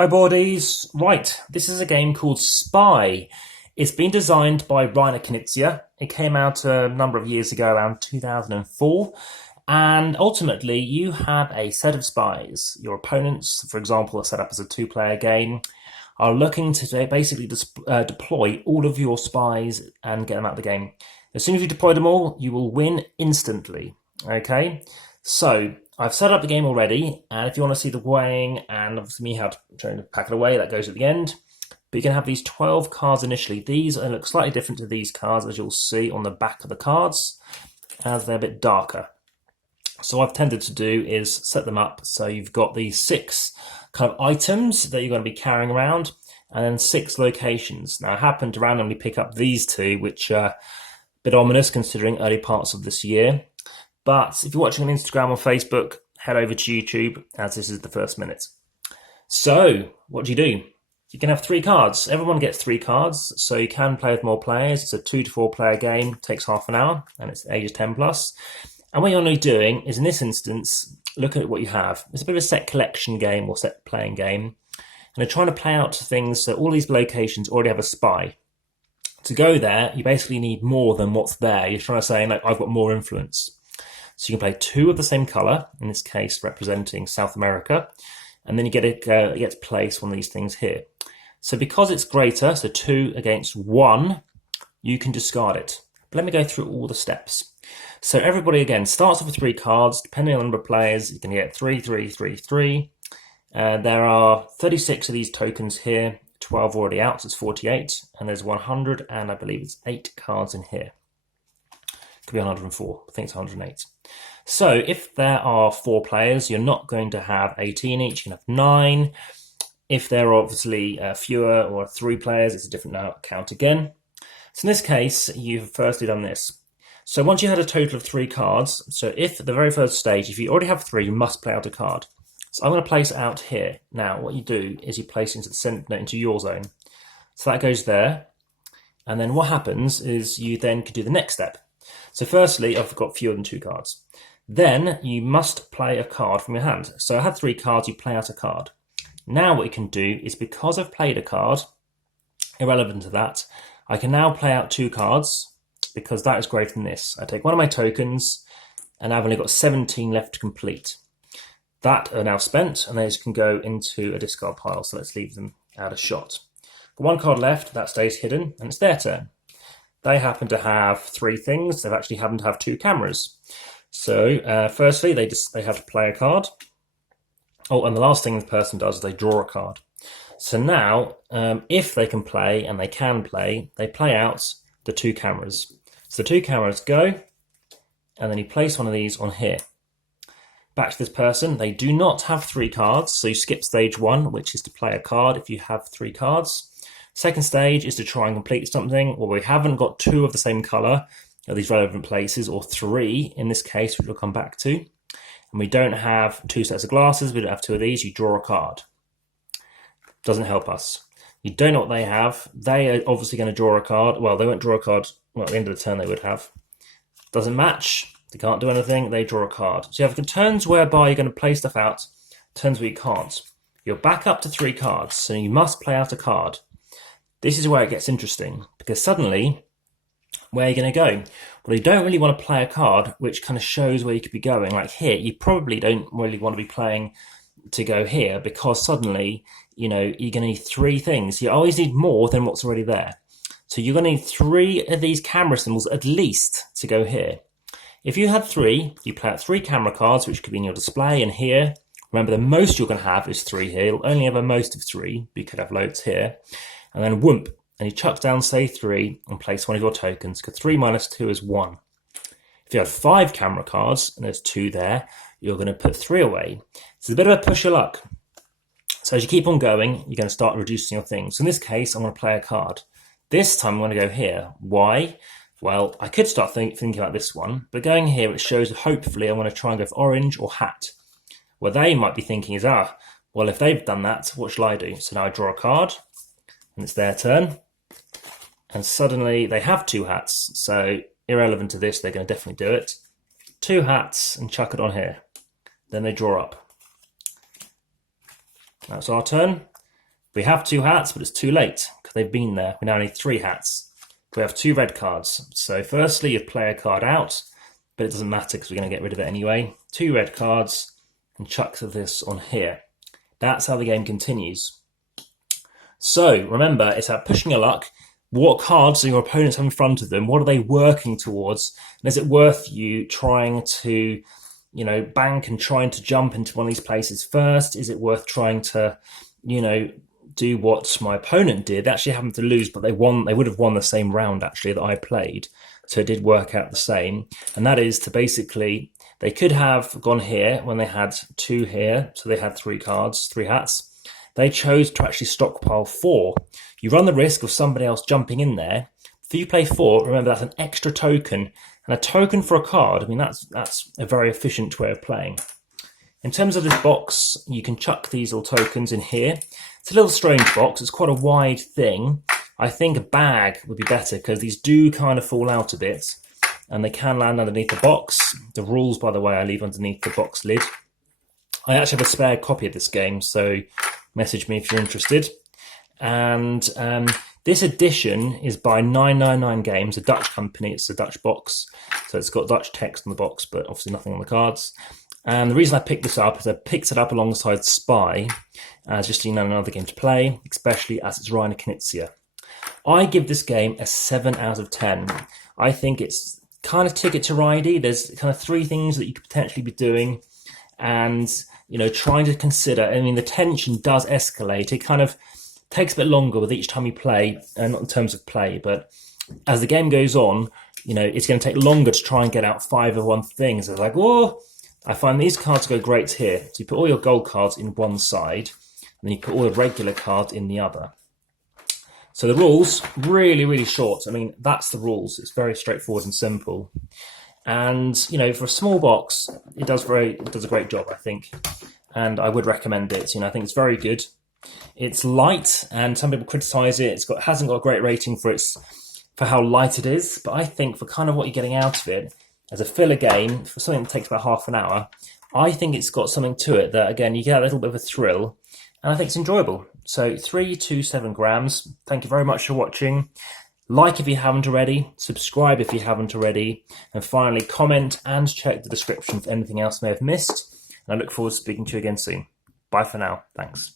Hi boardies. Right, this is a game called Spy. It's been designed by Reiner Knezia. It came out a number of years ago, around 2004. And ultimately, you have a set of spies. Your opponents, for example, are set up as a two-player game, are looking to basically deploy all of your spies and get them out of the game. As soon as you deploy them all, you will win instantly. Okay, so I've set up the game already, and if you want to see the weighing and obviously me how to pack it away, that goes at the end. But you can have these 12 cards initially. These look slightly different to these cards, as you'll see on the back of the cards, as they're a bit darker. So what I've tended to do is set them up so you've got these 6 kind of items that you're going to be carrying around, and then 6 locations. Now I happened to randomly pick up these 2, which are a bit ominous considering early parts of this year. But if you're watching on Instagram or Facebook, head over to YouTube, as this is the first minute. So what do? You can have 3 cards. Everyone gets 3 cards, so you can play with more players. It's a 2 to 4 player game, takes half an hour, and it's ages 10 plus. And what you're only doing is, in this instance, look at what you have. It's a bit of a set collection game or set playing game. And they're trying to play out things, so all these locations already have a spy. To go there, you basically need more than what's there. You're trying to say, like, I've got more influence. So you can play 2 of the same colour, in this case representing South America, and then you get to place one of these things here. So because it's greater, so 2 against 1, you can discard it. But let me go through all the steps. So everybody, again, starts off with 3 cards. Depending on the number of players, you can get 3, 3, 3, 3. There are 36 of these tokens here, 12 already out, so it's 48, and there's 100, and I believe it's 8 cards in here. Could be 104, I think it's 108. So if there are 4 players, you're not going to have 18 each, you can have 9. If there are obviously fewer or 3 players, it's a different count again. So in this case, you've firstly done this. So once you had a total of 3 cards, so if at the very first stage, if you already have 3, you must play out a card. So I'm going to place it out here. Now what you do is you place it into the center, into your zone. So that goes there. And then what happens is you then can do the next step. So firstly, I've got fewer than 2 cards. Then you must play a card from your hand. So I had 3 cards, you play out a card. Now what you can do is, because I've played a card, irrelevant to that, I can now play out 2 cards, because that is greater than this. I take one of my tokens, and I've only got 17 left to complete. That are now spent, and those can go into a discard pile, so let's leave them out of shot. Got 1 card left, that stays hidden, and it's their turn. They happen to have 3 things. They actually happen to have 2 cameras. So firstly, they have to play a card. Oh, and the last thing the person does is they draw a card. So now, if they can play, and they can play, they play out the 2 cameras. So the 2 cameras go, and then you place one of these on here. Back to this person, they do not have 3 cards, so you skip stage 1, which is to play a card if you have 3 cards. Second stage is to try and complete something. Well, we haven't got 2 of the same colour at these relevant places, or 3 in this case, which we'll come back to. And we don't have 2 sets of glasses, we don't have 2 of these, you draw a card. Doesn't help us. You don't know what they have. They are obviously going to draw a card. Well, they won't draw a card. Well, at the end of the turn they would have. Doesn't match. They can't do anything. They draw a card. So you have turns whereby you're going to play stuff out, turns where you can't. You're back up to 3 cards, so you must play out a card. This is where it gets interesting, because suddenly, where are you going to go? Well, you don't really want to play a card which kind of shows where you could be going. Like here, you probably don't really want to be playing to go here, because suddenly, you're going to need 3 things. You always need more than what's already there. So you're going to need 3 of these camera symbols at least to go here. If you had 3, you play out 3 camera cards, which could be in your display and here. Remember, the most you're going to have is 3 here. You'll only have a most of 3, but you could have loads here. And then whoomp, and you chuck down, say, 3, and place one of your tokens, because 3 minus 2 is 1. If you have 5 camera cards, and there's 2 there, you're going to put 3 away. It's a bit of a push your luck. So as you keep on going, you're going to start reducing your things. So in this case, I'm going to play a card. This time I'm going to go here. Why? Well, I could start thinking about this one, but going here, it shows hopefully I want to try and go for orange or hat. What they might be thinking is, well, if they've done that, what shall I do? So now I draw a card, and it's their turn. And suddenly they have 2 hats. So irrelevant to this, they're going to definitely do it. 2 hats and chuck it on here. Then they draw up. That's our turn. We have 2 hats, but it's too late because they've been there. We now need 3 hats. We have 2 red cards. So firstly, you play a card out, but it doesn't matter because we're going to get rid of it anyway. 2 red cards and chuck this on here. That's how the game continues. So remember, it's about pushing your luck. What cards do your opponents have in front of them? What are they working towards? And is it worth you trying to, bank and trying to jump into one of these places first? Is it worth trying to, do what my opponent did? They actually happened to lose, but they won. They would have won the same round actually that I played. So it did work out the same. And that is to basically, they could have gone here when they had 2 here. So they had 3 cards, 3 hats. They chose to actually stockpile 4. You run the risk of somebody else jumping in there. If you play 4, remember that's an extra token. And a token for a card, I mean, that's a very efficient way of playing. In terms of this box, you can chuck these little tokens in here. It's a little strange box. It's quite a wide thing. I think a bag would be better because these do kind of fall out a bit and they can land underneath the box. The rules, by the way, I leave underneath the box lid. I actually have a spare copy of this game, so message me if you're interested. And this edition is by 999 Games, a Dutch company. It's a Dutch box, so it's got Dutch text on the box, but obviously nothing on the cards. And the reason I picked this up is I picked it up alongside Spy, as just another game to play, especially as it's Reiner Knezia. I give this game a 7 out of 10. I think it's kind of ticket to ridey. There's kind of 3 things that you could potentially be doing, and trying to consider. I mean, the tension does escalate. It kind of takes a bit longer with each time you play, not in terms of play, but as the game goes on, it's going to take longer to try and get out 5 of one thing. So it's like, oh, I find these cards go great here. So you put all your gold cards in one side, and then you put all the regular cards in the other. So the rules, really, really short. I mean, that's the rules. It's very straightforward and simple. And, for a small box, it does a great job, I think. And I would recommend it. I think it's very good. It's light, and some people criticize it. It hasn't got a great rating for how light it is. But I think for kind of what you're getting out of it, as a filler game, for something that takes about half an hour, I think it's got something to it that, again, you get a little bit of a thrill. And I think it's enjoyable. So 3 to 7 grams. Thank you very much for watching. Like if you haven't already, subscribe if you haven't already, and finally comment and check the description for anything else I may have missed. And I look forward to speaking to you again soon. Bye for now. Thanks.